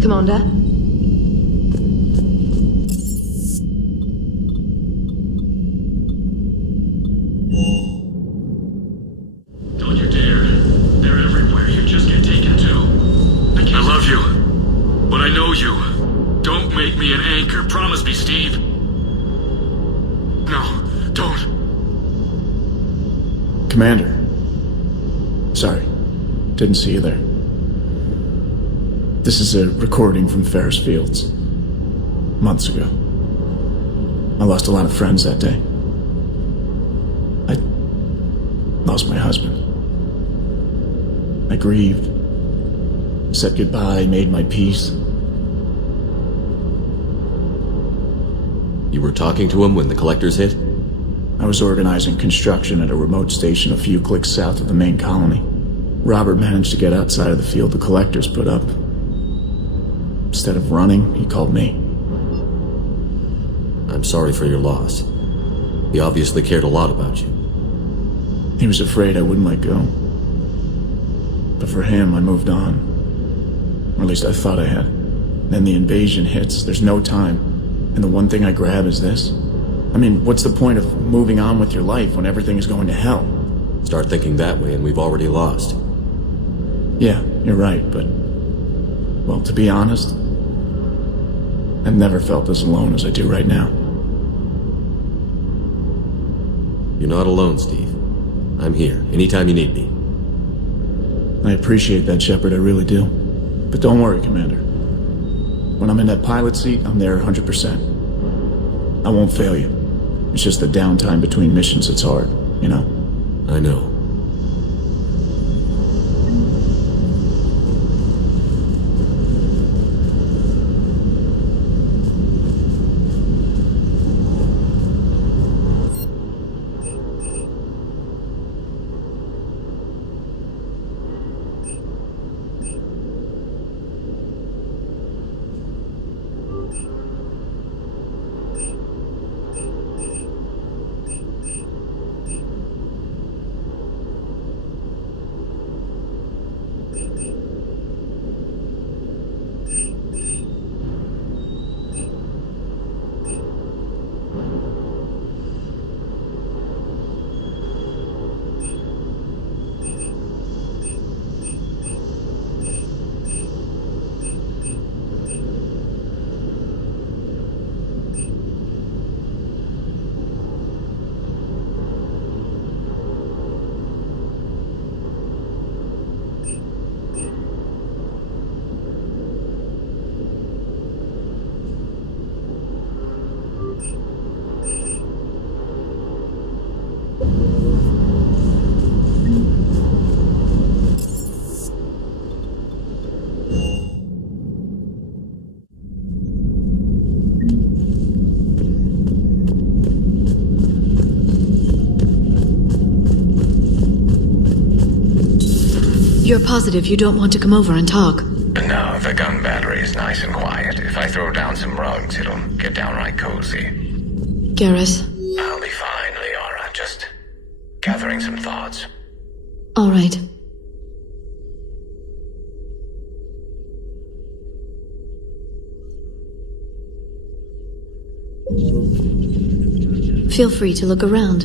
Commander? Don't you dare. They're everywhere. You just get taken too. I love you. But I know you. Don't make me an anchor. Promise me, Steve. No, don't. Commander. Sorry. Didn't see you there. This is a recording from Ferris Fields. Months ago. I lost a lot of friends that day. I lost my husband. I grieved. Said goodbye, made my peace. You were talking to him when the collectors hit? I was organizing construction at a remote station a few clicks south of the main colony. Robert managed to get outside of the field the collectors put up. Instead of running, he called me. I'm sorry for your loss. He obviously cared a lot about you. He was afraid I wouldn't let go. But for him, I moved on. Or at least I thought I had. Then the invasion hits, there's no time. And the one thing I grab is this. I mean, what's the point of moving on with your life when everything is going to hell? Start thinking that way and we've already lost. Yeah, you're right, but... well, to be honest, I've never felt as alone as I do right now. You're not alone, Steve. I'm here, anytime you need me. I appreciate that, Shepard, I really do. But don't worry, Commander. When I'm in that pilot seat, I'm there 100%. I won't fail you. It's just the downtime between missions that's hard, you know? I know. You're positive you don't want to come over and talk? No, the gun battery is nice and quiet. If I throw down some rugs, it'll get downright cozy. Garrus? I'll be fine, Liara. Just gathering some thoughts. All right. Feel free to look around.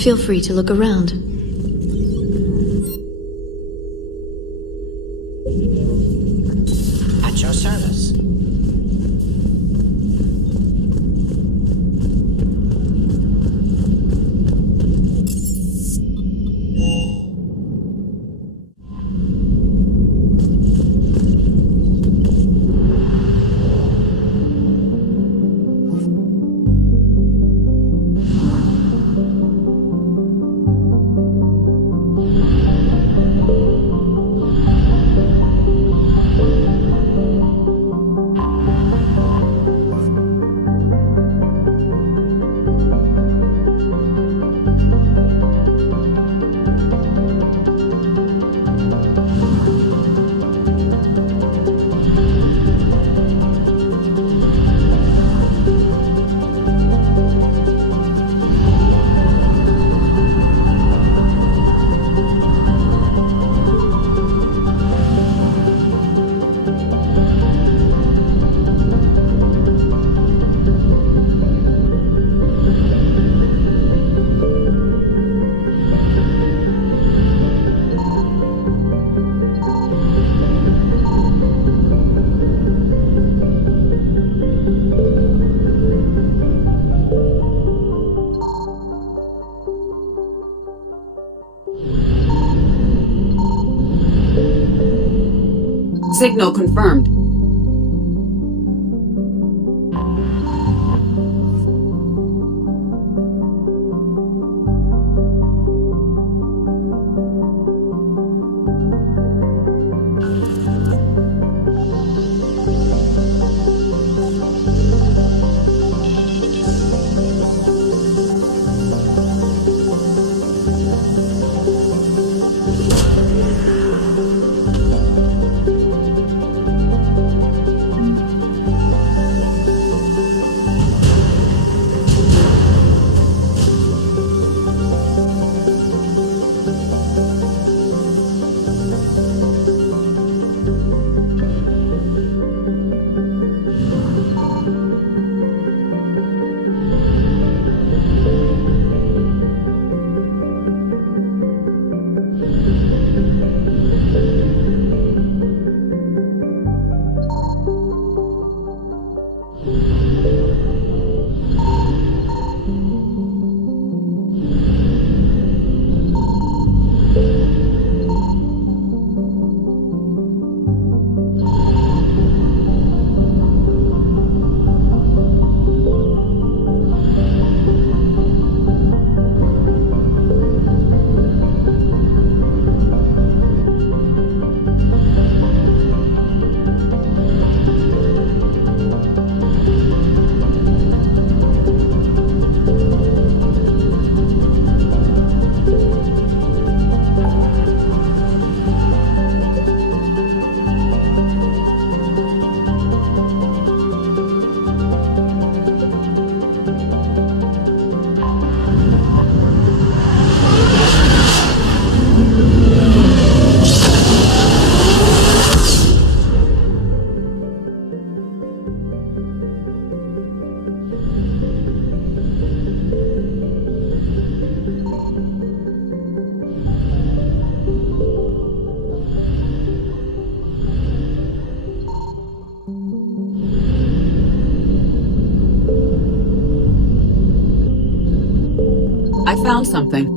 Feel free to look around. At your service. Signal confirmed. I found something.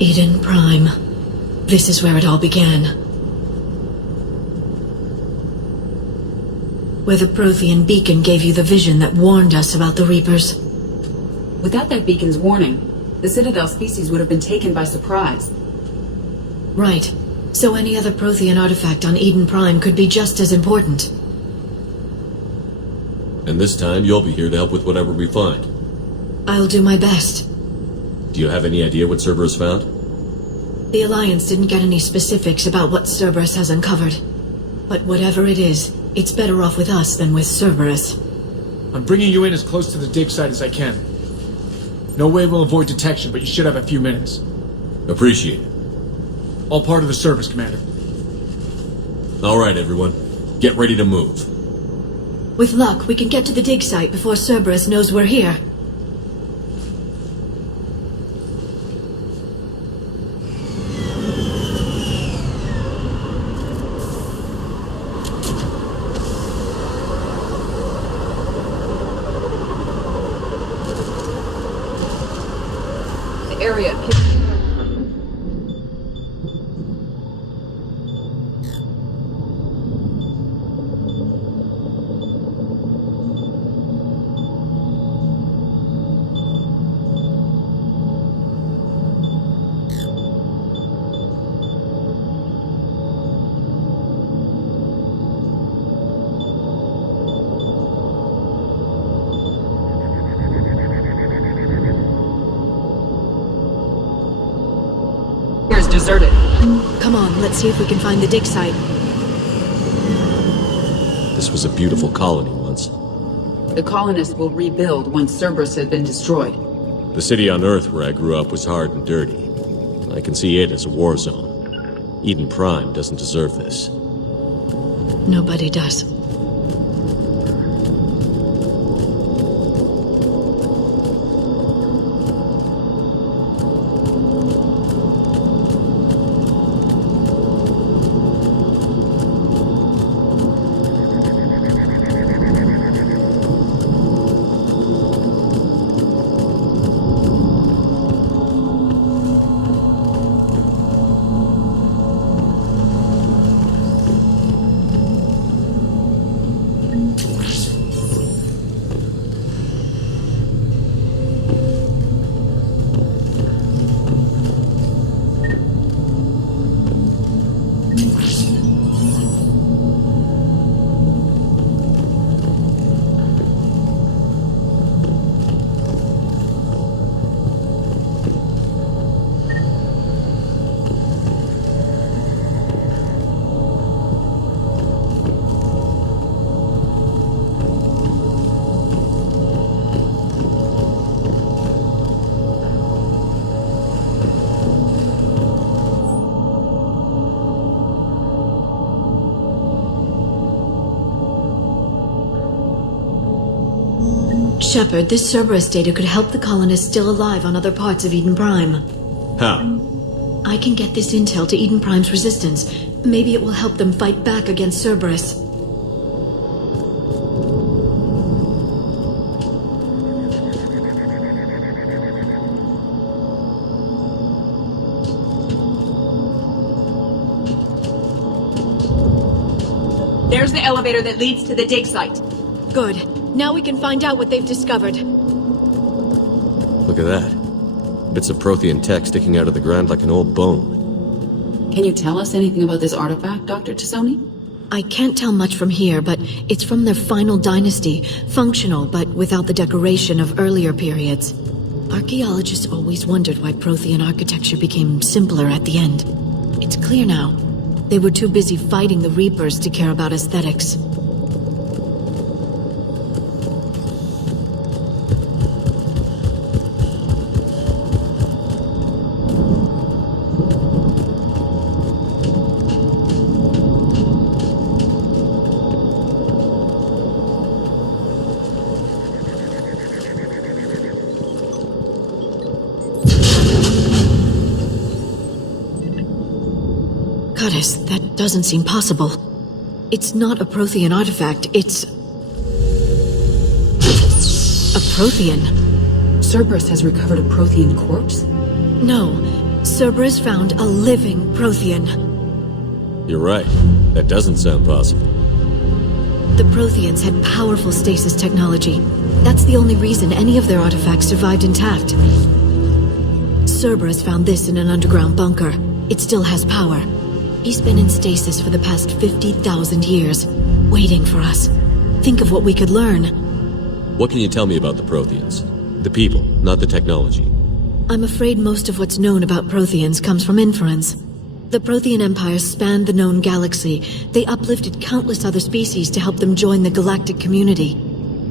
Eden Prime. This is where it all began. Where the Prothean beacon gave you the vision that warned us about the Reapers. Without that beacon's warning, the Citadel species would have been taken by surprise. Right. So any other Prothean artifact on Eden Prime could be just as important. And this time, you'll be here to help with whatever we find. I'll do my best. Do you have any idea what Cerberus found? The Alliance didn't get any specifics about what Cerberus has uncovered. But whatever it is, it's better off with us than with Cerberus. I'm bringing you in as close to the dig site as I can. No way we'll avoid detection, but you should have a few minutes. Appreciate it. All part of the service, Commander. All right, everyone. Get ready to move. With luck, we can get to the dig site before Cerberus knows we're here. The area... is deserted. Come on, let's see if we can find the dig site. This was a beautiful colony once. The colonists will rebuild once Cerberus has been destroyed. The city on Earth where I grew up was hard and dirty. I can see it as a war zone. Eden Prime doesn't deserve this. Nobody does. Shepard, this Cerberus data could help the colonists still alive on other parts of Eden Prime. How? I can get this intel to Eden Prime's resistance. Maybe it will help them fight back against Cerberus. There's the elevator that leads to the dig site. Good. Now we can find out what they've discovered. Look at that. Bits of Prothean tech sticking out of the ground like an old bone. Can you tell us anything about this artifact, Dr. Tassoni? I can't tell much from here, but it's from their final dynasty. Functional, but without the decoration of earlier periods. Archaeologists always wondered why Prothean architecture became simpler at the end. It's clear now. They were too busy fighting the Reapers to care about aesthetics. That doesn't seem possible. It's not a Prothean artifact, it's... a Prothean. Cerberus has recovered a Prothean corpse? No, Cerberus found a living Prothean. You're right. That doesn't sound possible. The Protheans had powerful stasis technology. That's the only reason any of their artifacts survived intact. Cerberus found this in an underground bunker. It still has power. He's been in stasis for the past 50,000 years, waiting for us. Think of what we could learn. What can you tell me about the Protheans? The people, not the technology. I'm afraid most of what's known about Protheans comes from inference. The Prothean Empire spanned the known galaxy. They uplifted countless other species to help them join the galactic community.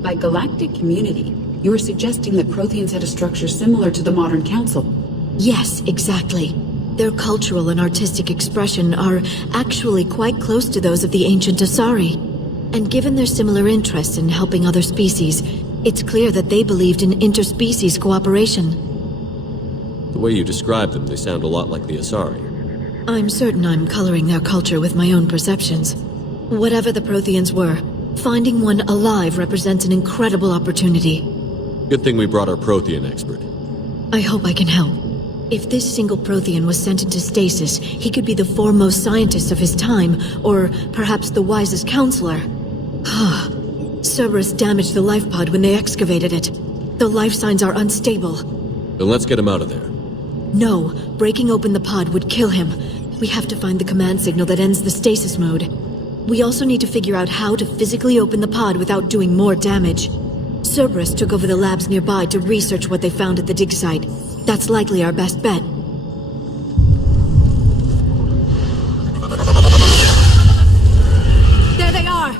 By galactic community, you are suggesting that Protheans had a structure similar to the modern council. Yes, exactly. Their cultural and artistic expression are actually quite close to those of the ancient Asari. And given their similar interests in helping other species, it's clear that they believed in interspecies cooperation. The way you describe them, they sound a lot like the Asari. I'm certain I'm coloring their culture with my own perceptions. Whatever the Protheans were, finding one alive represents an incredible opportunity. Good thing we brought our Prothean expert. I hope I can help. If this single Prothean was sent into stasis, he could be the foremost scientist of his time, or perhaps the wisest counselor. Cerberus damaged the life pod when they excavated it. The life signs are unstable. Then let's get him out of there. No, breaking open the pod would kill him. We have to find the command signal that ends the stasis mode. We also need to figure out how to physically open the pod without doing more damage. Cerberus took over the labs nearby to research what they found at the dig site. That's likely our best bet. There they are!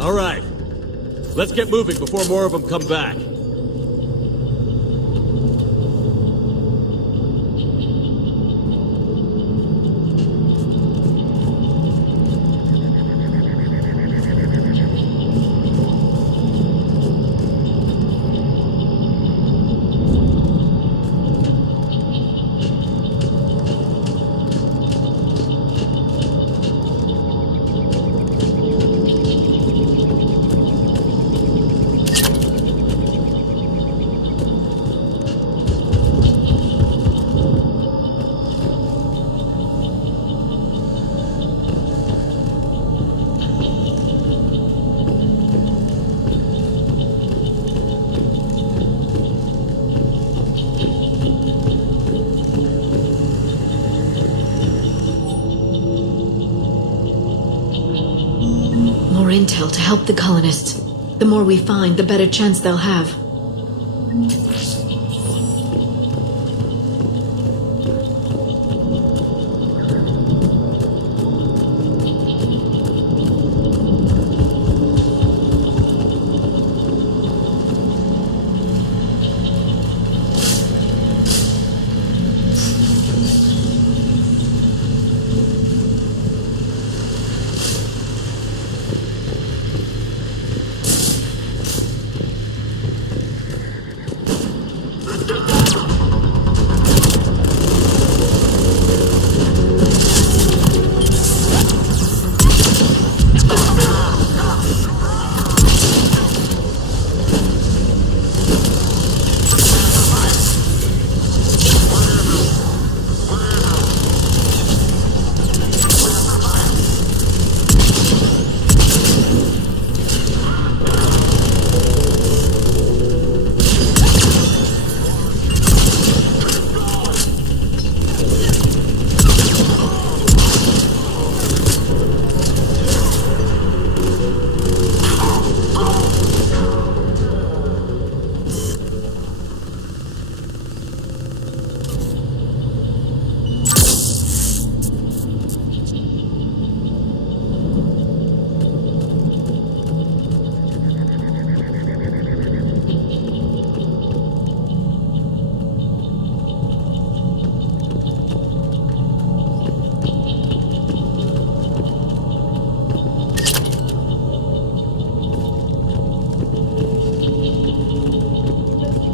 All right. Let's get moving before more of them come back. More intel to help the colonists. The more we find, the better chance they'll have.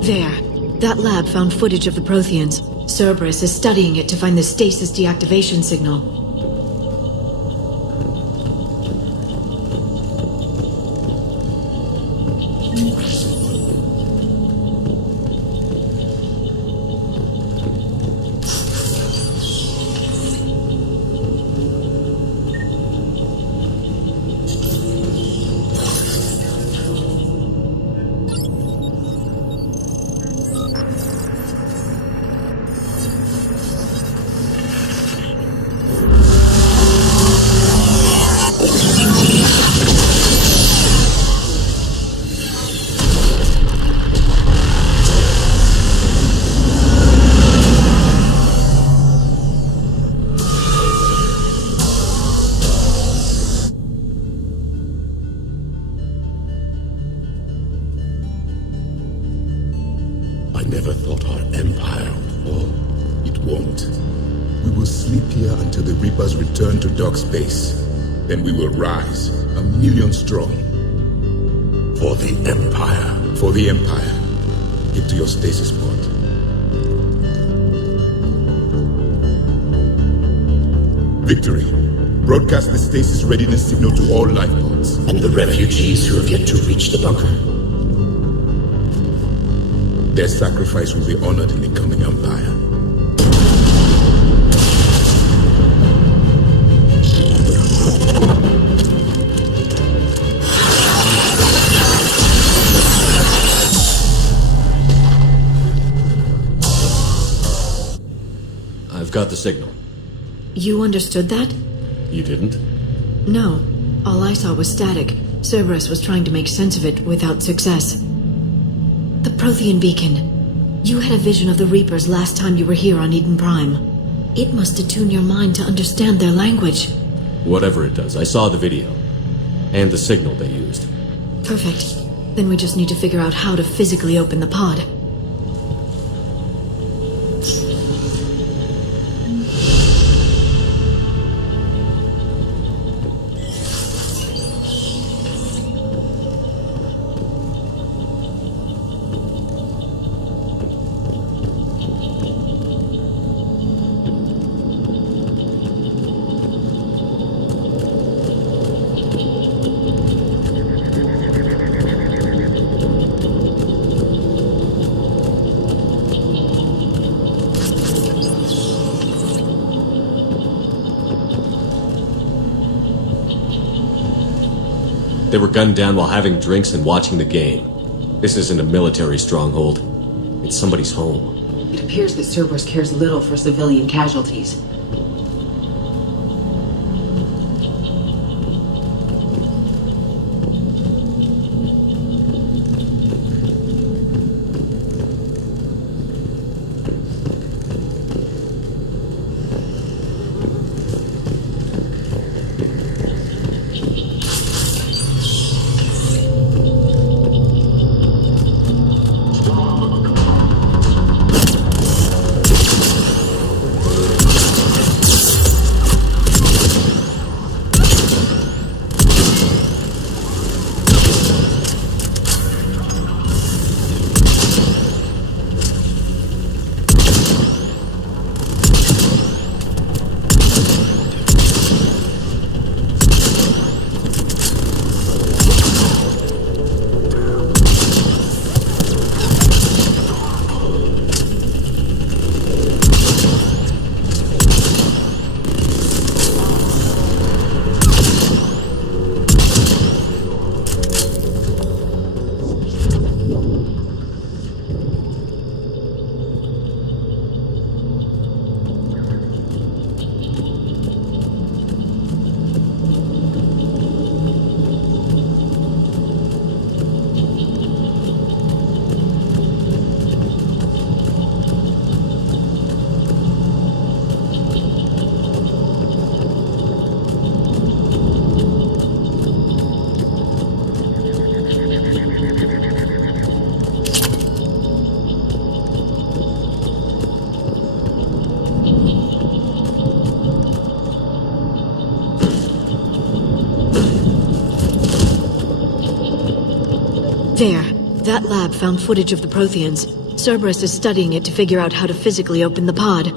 There. That lab found footage of the Protheans. Cerberus is studying it to find the stasis deactivation signal. I never thought our empire would fall. It won't. We will sleep here until the Reapers return to dark space. Then we will rise, 1,000,000 strong. For the Empire. For the Empire. Get to your stasis pod. Victory. Broadcast the stasis readiness signal to all life pods. And the refugees who have yet to reach the bunker. Their sacrifice will be honored in the coming Empire. I've got the signal. You understood that? You didn't? No. All I saw was static. Cerberus was trying to make sense of it without success. The Prothean beacon. You had a vision of the Reapers last time you were here on Eden Prime. It must attune your mind to understand their language. Whatever it does, I saw the video. And the signal they used. Perfect. Then we just need to figure out how to physically open the pod. They were gunned down while having drinks and watching the game. This isn't a military stronghold. It's somebody's home. It appears that Cerberus cares little for civilian casualties. There. That lab found footage of the Protheans. Cerberus is studying it to figure out how to physically open the pod.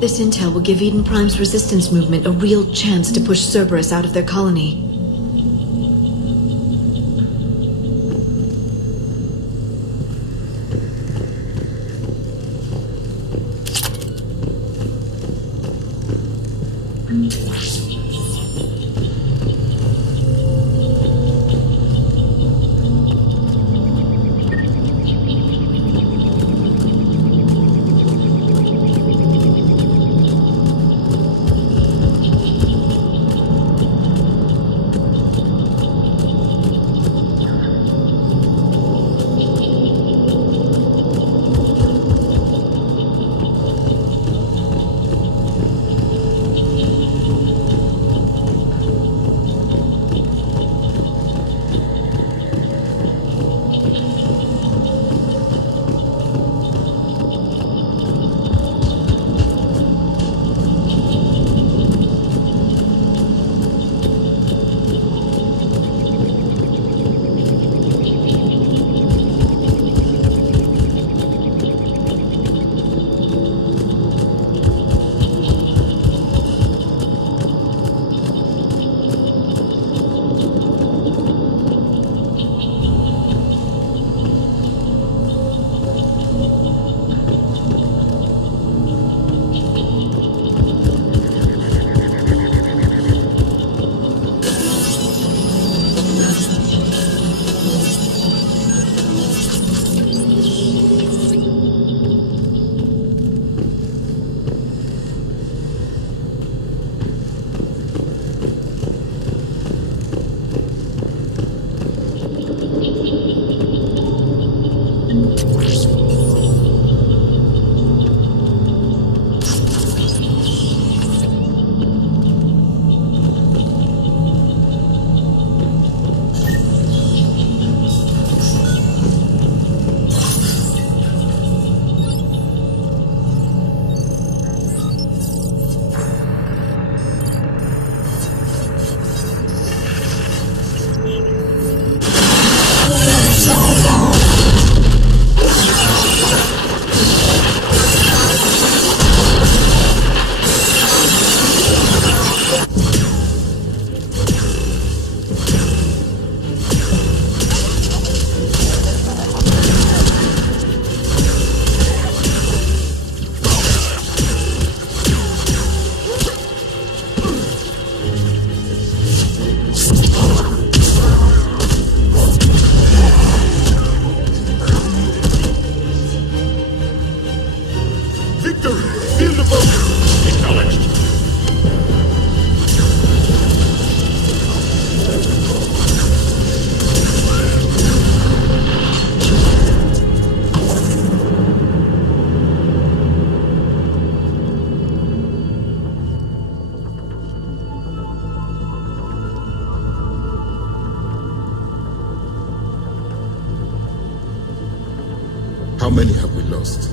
This intel will give Eden Prime's resistance movement a real chance to push Cerberus out of their colony. How many have we lost?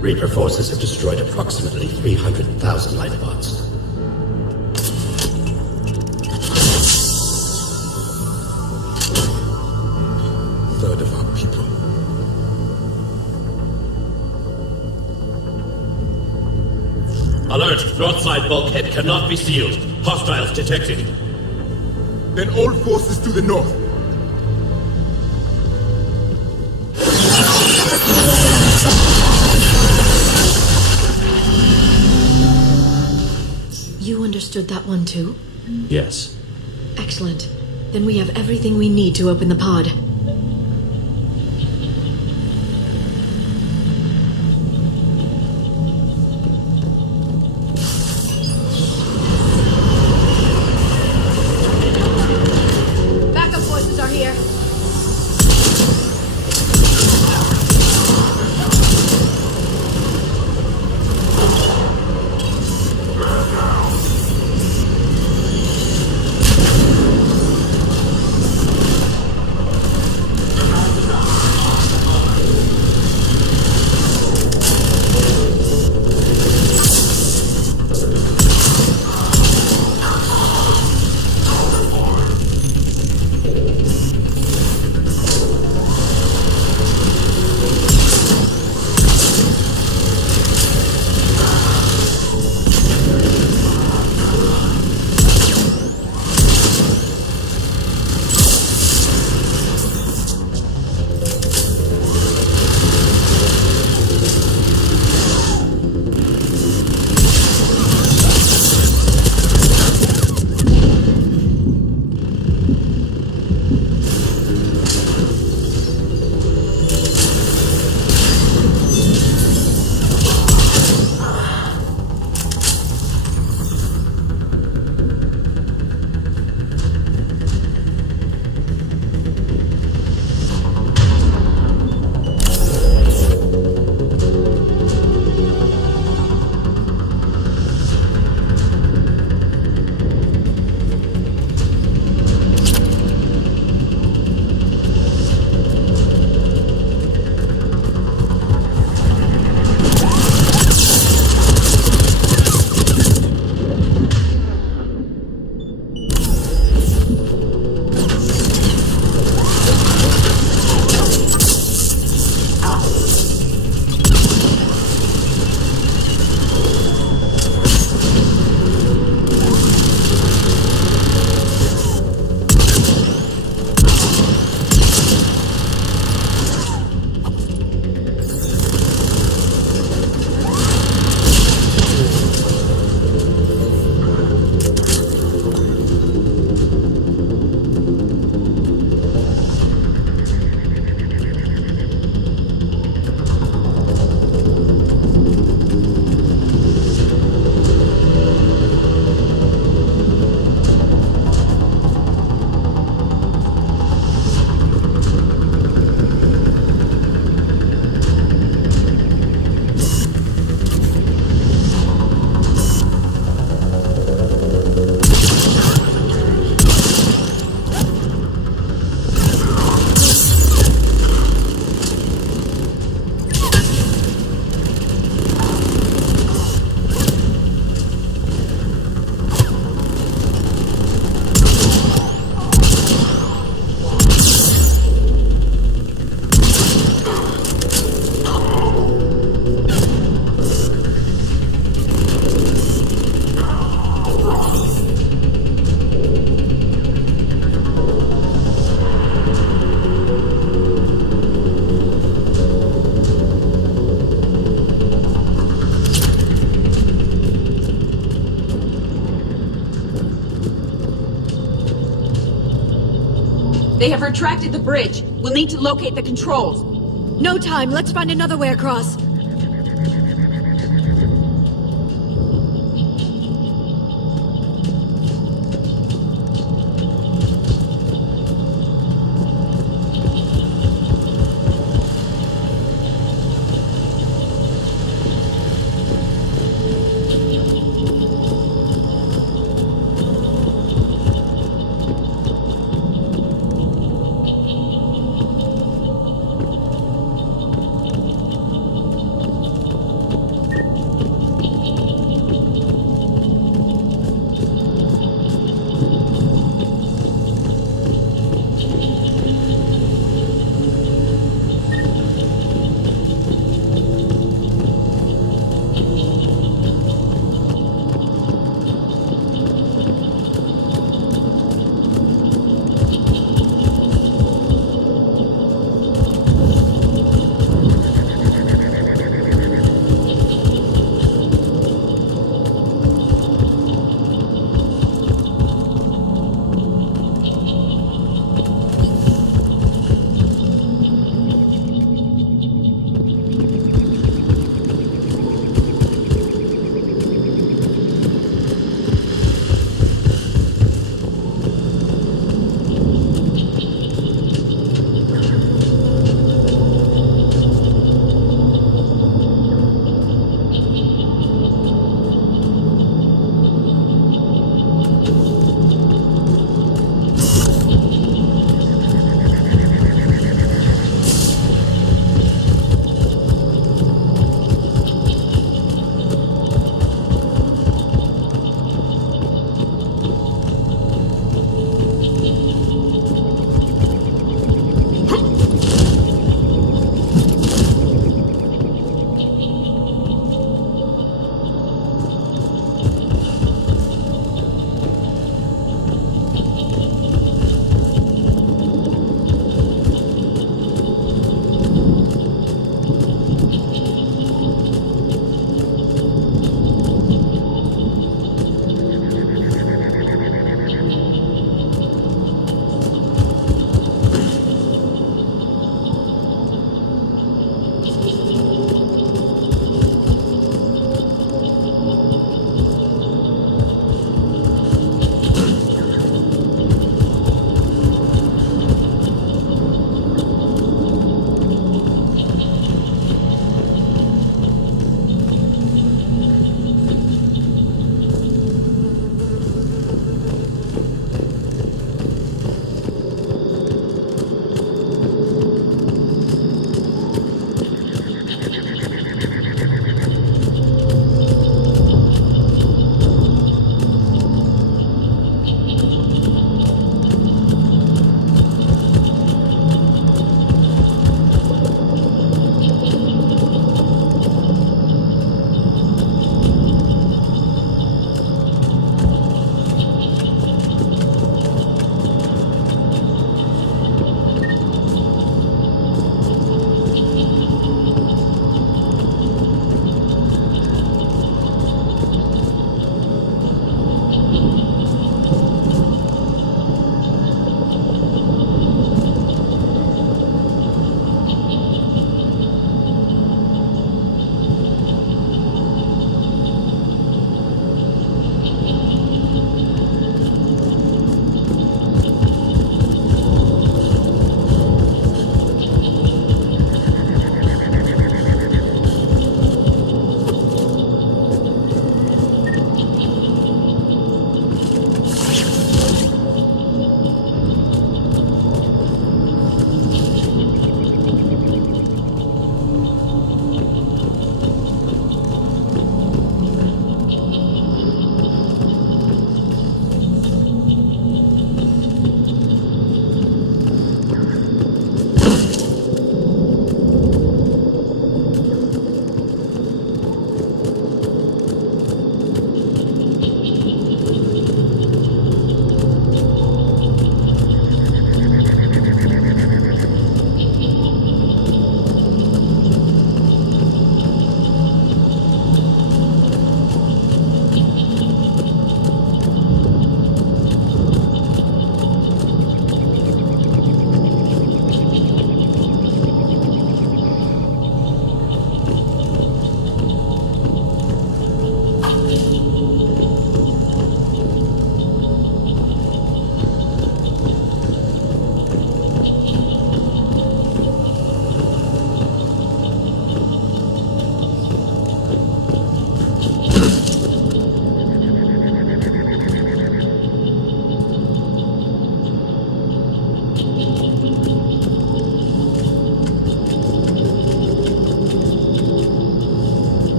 Reaper forces have destroyed approximately 300,000 life pods. Third of our people. Alert! North side bulkhead cannot be sealed. Hostiles detected. Then all forces to the north. You understood that one too? Yes. Excellent. Then we have everything we need to open the pod. Backup forces are here. They have retracted the bridge. We'll need to locate the controls. No time. Let's find another way across.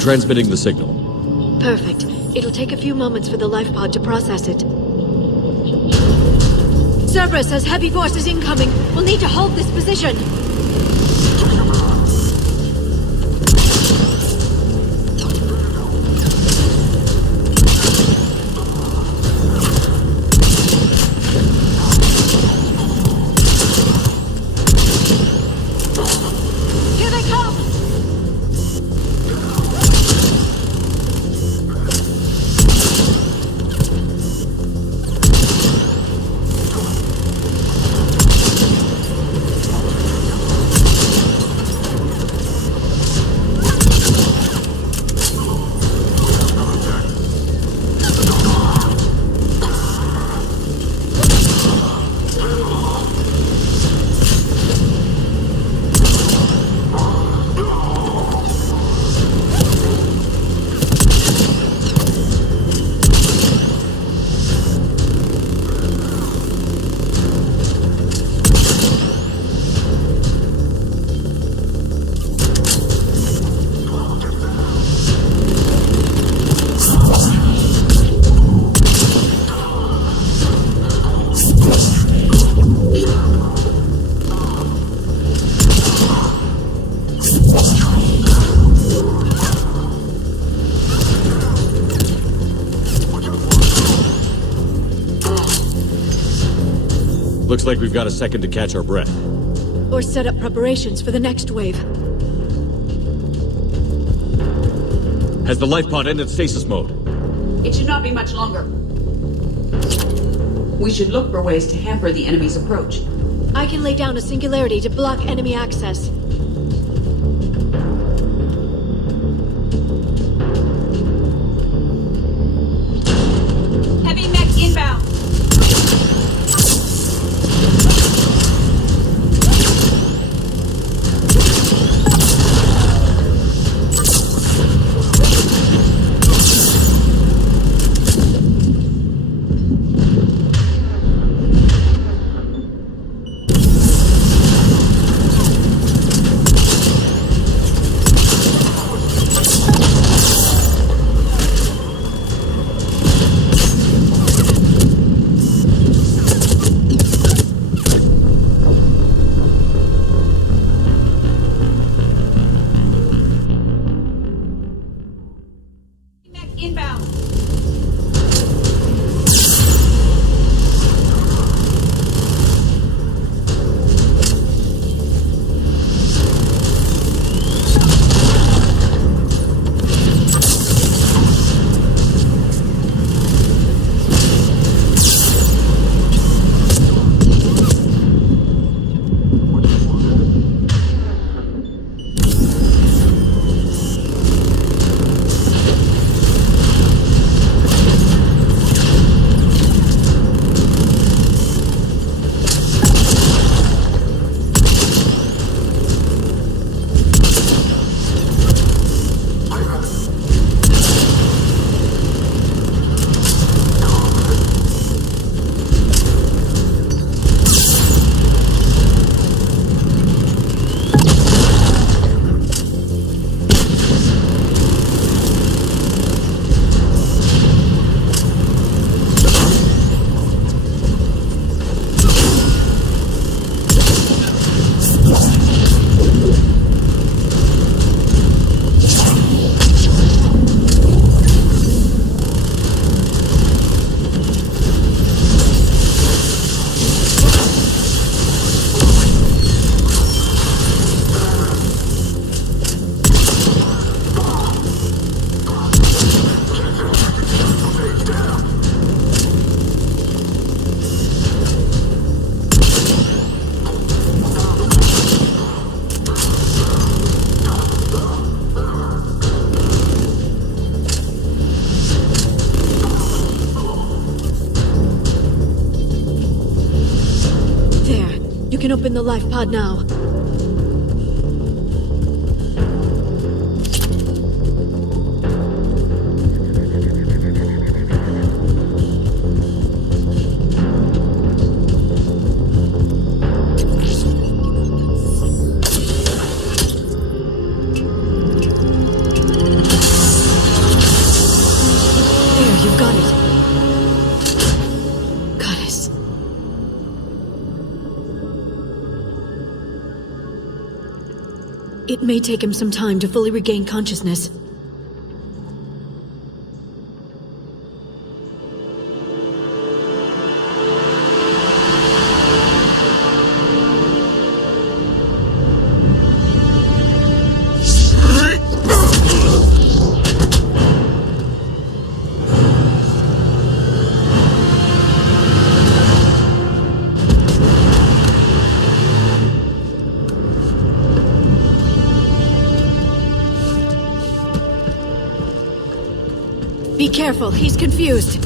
transmitting the signal. Perfect. It'll take a few moments for the life pod to process it. Cerberus has heavy forces incoming. We'll need to hold this position. Here they come! Looks like we've got a second to catch our breath. Or set up preparations for the next wave. Has the life pod ended stasis mode? It should not be much longer. We should look for ways to hamper the enemy's approach. I can lay down a singularity to block enemy access. Heavy mech inbound! Inbound. You can open the life pod now. You've got it. Goddess. It may take him some time to fully regain consciousness. Be careful, he's confused.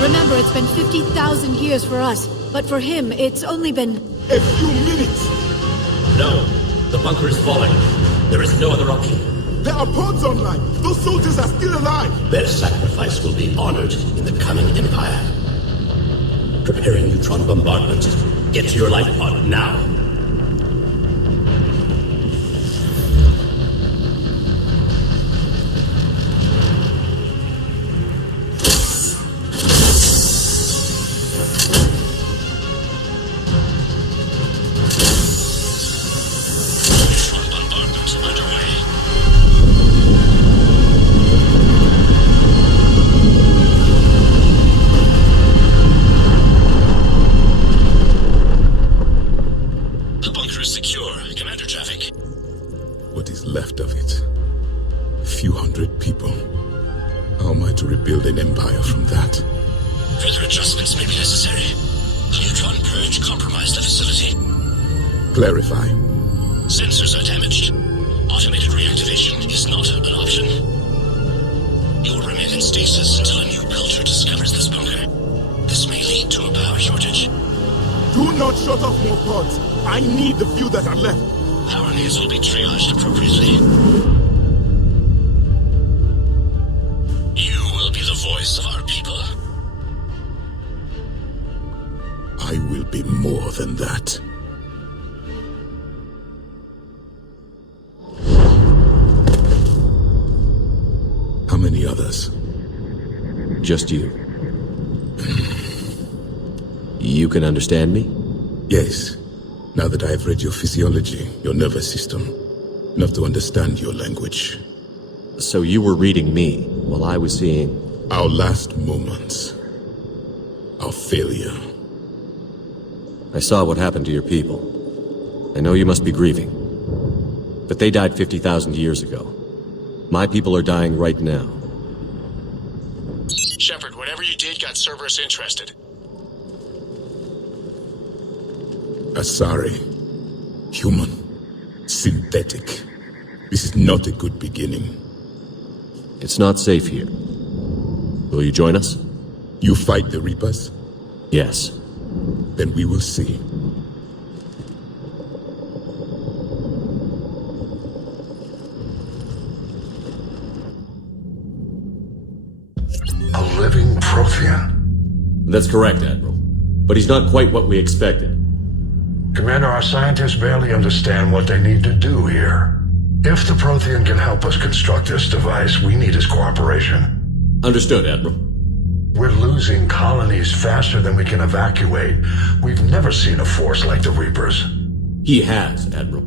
Remember, it's been 50,000 years for us, but for him, it's only been... A few minutes! No, the bunker is falling. There is no other option. There are pods online! Those soldiers are still alive! Their sacrifice will be honored in the coming Empire. Preparing neutron bombardment. Get to your life pod now. What is left of it? A few hundred people. How am I to rebuild an empire from that? Further adjustments may be necessary. The neutron purge compromised the facility. Clarify. Sensors are damaged. Automated reactivation is not an option. You will remain in stasis until a new culture discovers this bunker. This may lead to a power shortage. Do not shut off more pods. I need the few that are left. Power needs will be triaged appropriately. You will be the voice of our people. I will be more than that. How many others? Just you. You can understand me? Yes. Now that I have read your physiology, your nervous system, enough to understand your language. So you were reading me while I was seeing... Our last moments. Our failure. I saw what happened to your people. I know you must be grieving. But they died 50,000 years ago. My people are dying right now. Shepard, whatever you did got Cerberus interested. Asari. Human. Synthetic. This is not a good beginning. It's not safe here. Will you join us? You fight the Reapers? Yes. Then we will see. A living Prothean? That's correct, Admiral. But he's not quite what we expected. Commander, our scientists barely understand what they need to do here. If the Prothean can help us construct this device, we need his cooperation. Understood, Admiral. We're losing colonies faster than we can evacuate. We've never seen a force like the Reapers. He has, Admiral.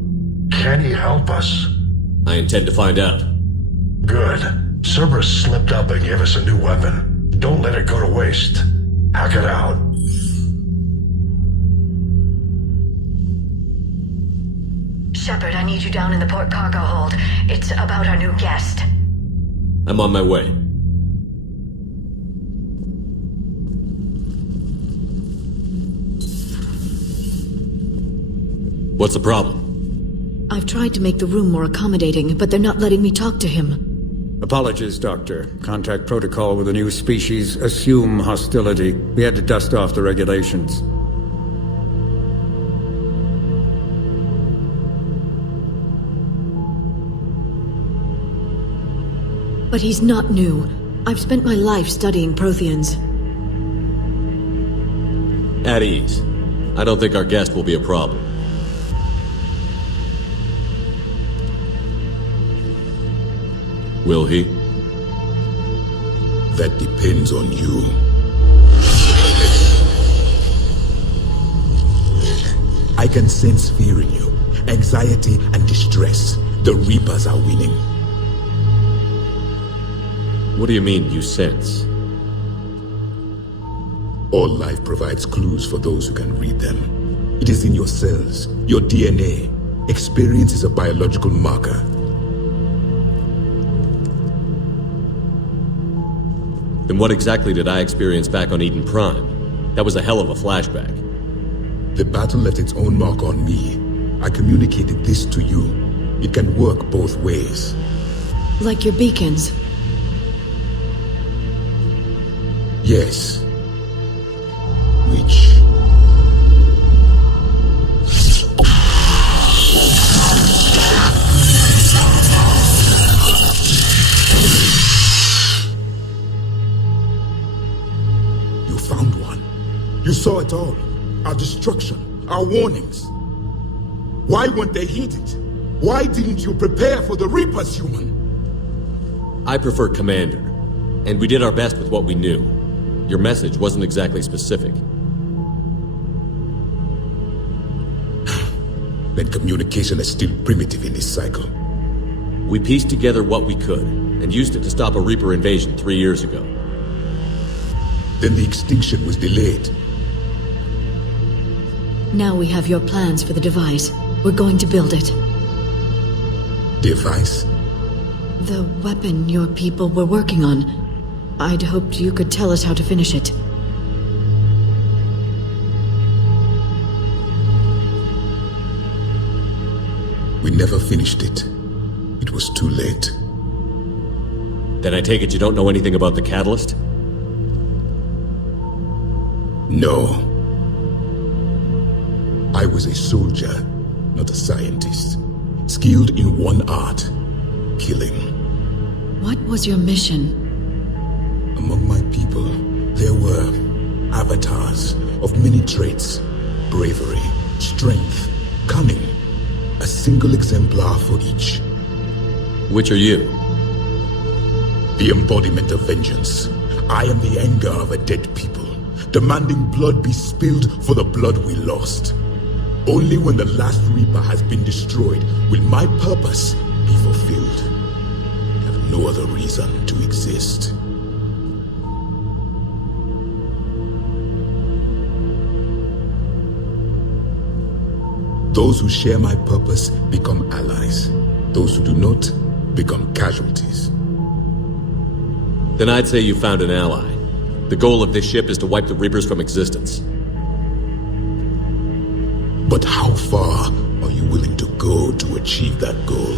Can he help us? I intend to find out. Good. Cerberus slipped up and gave us a new weapon. Don't let it go to waste. Hack it out. Shepard, I need you down in the port cargo hold. It's about our new guest. I'm on my way. What's the problem? I've tried to make the room more accommodating, but they're not letting me talk to him. Apologies, Doctor. Contact protocol with a new species. Assume hostility. We had to dust off the regulations. But he's not new. I've spent my life studying Protheans. At ease. I don't think our guest will be a problem. Will he? That depends on you. I can sense fear in you, anxiety and distress. The Reapers are winning. What do you mean, you sense? All life provides clues for those who can read them. It is in your cells, your DNA. Experience is a biological marker. Then what exactly did I experience back on Eden Prime? That was a hell of a flashback. The battle left its own mark on me. I communicated this to you. It can work both ways. Like your beacons. Yes. Which... You found one. You saw it all. Our destruction, our warnings. Why weren't they heeded? Why didn't you prepare for the Reapers, human? I prefer Commander, and we did our best with what we knew. Your message wasn't exactly specific. Then communication is still primitive in this cycle. We pieced together what we could, and used it to stop a Reaper invasion 3 years ago. Then the extinction was delayed. Now we have your plans for the device. We're going to build it. Device? The weapon your people were working on. I'd hoped you could tell us how to finish it. We never finished it. It was too late. Then I take it you don't know anything about the catalyst? No. I was a soldier, not a scientist. Skilled in one art, killing. What was your mission? Among my people, there were avatars of many traits. Bravery, strength, cunning. A single exemplar for each. Which are you? The embodiment of vengeance. I am the anger of a dead people, demanding blood be spilled for the blood we lost. Only when the last Reaper has been destroyed will my purpose be fulfilled. I have no other reason to exist. Those who share my purpose become allies. Those who do not become casualties. Then I'd say you found an ally. The goal of this ship is to wipe the Reapers from existence. But how far are you willing to go to achieve that goal?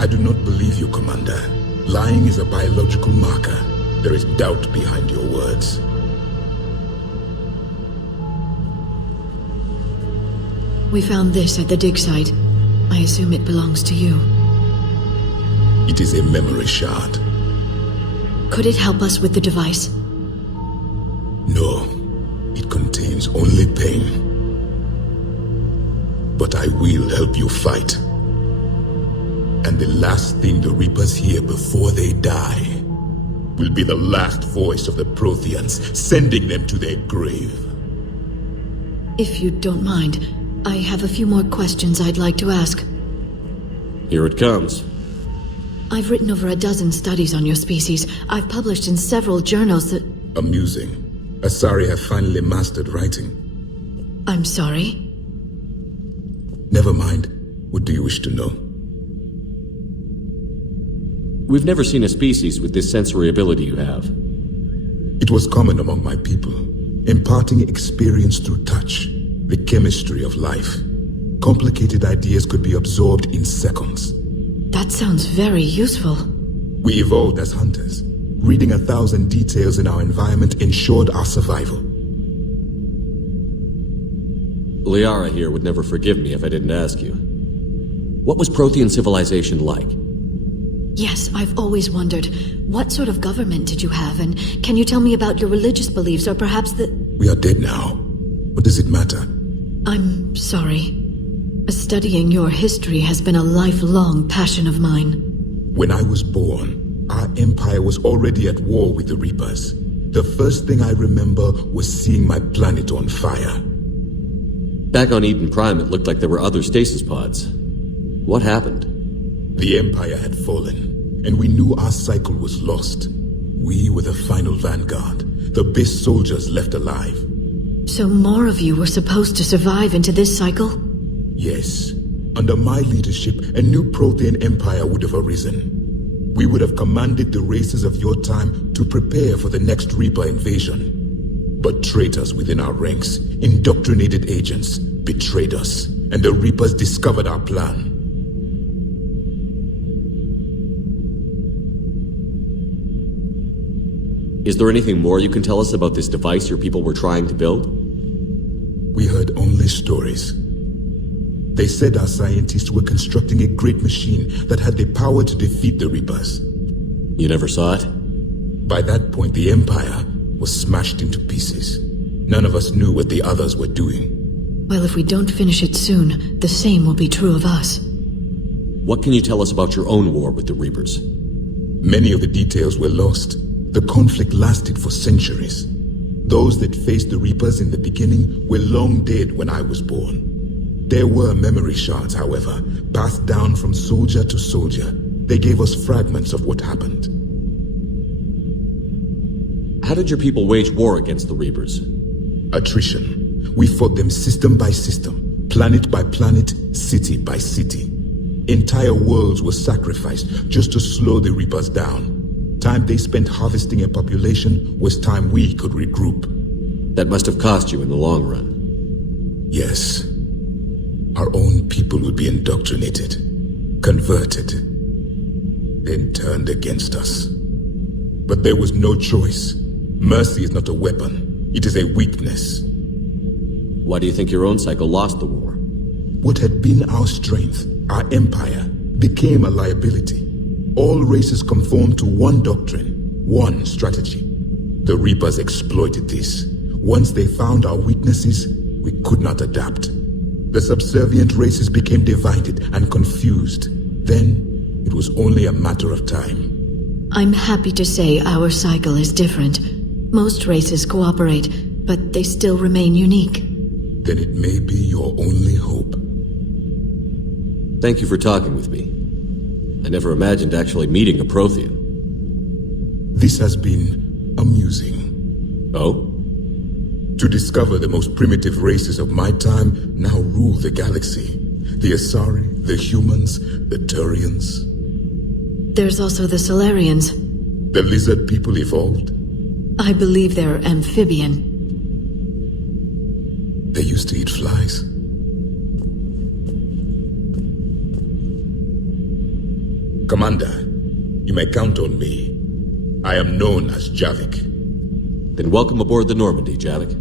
I do not believe you, Commander. Lying is a biological marker. There is doubt behind your words. We found this at the dig site. I assume it belongs to you. It is a memory shard. Could it help us with the device? No, it contains only pain. But I will help you fight. And the last thing the Reapers hear before they die will be the last voice of the Protheans, sending them to their grave. If you don't mind, I have a few more questions I'd like to ask. Here it comes. I've written over a dozen studies on your species. I've published in several journals that... Amusing. Asari have finally mastered writing. I'm sorry? Never mind. What do you wish to know? We've never seen a species with this sensory ability you have. It was common among my people, imparting experience through touch, the chemistry of life. Complicated ideas could be absorbed in seconds. That sounds very useful. We evolved as hunters. Reading 1,000 details in our environment ensured our survival. Liara here would never forgive me if I didn't ask you. What was Prothean civilization like? Yes, I've always wondered, what sort of government did you have, and can you tell me about your religious beliefs, or perhaps the... We are dead now. What does it matter? I'm sorry. Studying your history has been a lifelong passion of mine. When I was born, our empire was already at war with the Reapers. The first thing I remember was seeing my planet on fire. Back on Eden Prime, it looked like there were other stasis pods. What happened? The Empire had fallen, and we knew our cycle was lost. We were the final vanguard, the best soldiers left alive. So more of you were supposed to survive into this cycle? Yes. Under my leadership, a new Prothean empire would have arisen. We would have commanded the races of your time to prepare for the next Reaper invasion. But traitors within our ranks, indoctrinated agents, betrayed us, and the Reapers discovered our plan. Is there anything more you can tell us about this device your people were trying to build? We heard only stories. They said our scientists were constructing a great machine that had the power to defeat the Reapers. You never saw it? By that point, the Empire was smashed into pieces. None of us knew what the others were doing. Well, if we don't finish it soon, the same will be true of us. What can you tell us about your own war with the Reapers? Many of the details were lost. The conflict lasted for centuries. Those that faced the Reapers in the beginning were long dead when I was born. There were memory shards, however, passed down from soldier to soldier. They gave us fragments of what happened. How did your people wage war against the Reapers? Attrition. We fought them system by system, planet by planet, city by city. Entire worlds were sacrificed just to slow the Reapers down. Time they spent harvesting a population was time we could regroup. That must have cost you in the long run. Yes. Our own people would be indoctrinated, converted, then turned against us. But there was no choice. Mercy is not a weapon. It is a weakness. Why do you think your own cycle lost the war? What had been our strength, our empire, became a liability. All races conformed to one doctrine, one strategy. The Reapers exploited this. Once they found our weaknesses, we could not adapt. The subservient races became divided and confused. Then, it was only a matter of time. I'm happy to say our cycle is different. Most races cooperate, but they still remain unique. Then it may be your only hope. Thank you for talking with me. I never imagined actually meeting a Prothean. This has been amusing. Oh? To discover the most primitive races of my time now rule the galaxy. The Asari, the humans, the Turians. There's also the Solarians. The lizard people evolved? I believe they're amphibian. They used to eat flies. Commander, you may count on me. I am known as Javik. Then welcome aboard the Normandy, Javik.